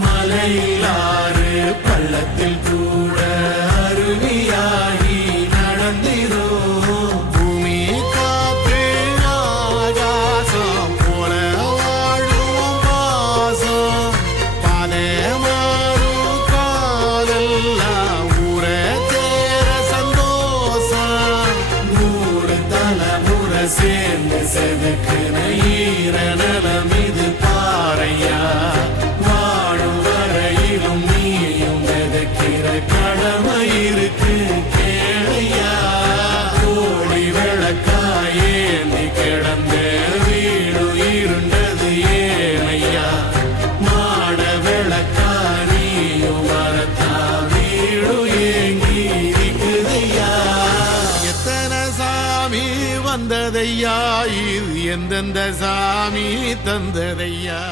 மலையிலாறு பள்ளத்தில் கூட அருவியாகி நடந்திரும். பூமி காத்து ஆகாசம் போல வாழும் பாசம் பாதை மாறும் காதெல்லாம் ஊர தேர சந்தோஷம். 100 தலைமுறை சேர்ந்து செதுக்குன ஈர நலம் இது பாறையா. கடமை இருக்கு கேளையா. கோழி விளக்காயேந்தி கிடந்த வீடு இருண்டது ஏனையா. மாட விளக்காரியும் வரத்தா வீடு ஏங்கி இருக்குதையா. எத்தனை சாமி வந்ததையா, இது எந்தெந்த சாமி தந்ததையா.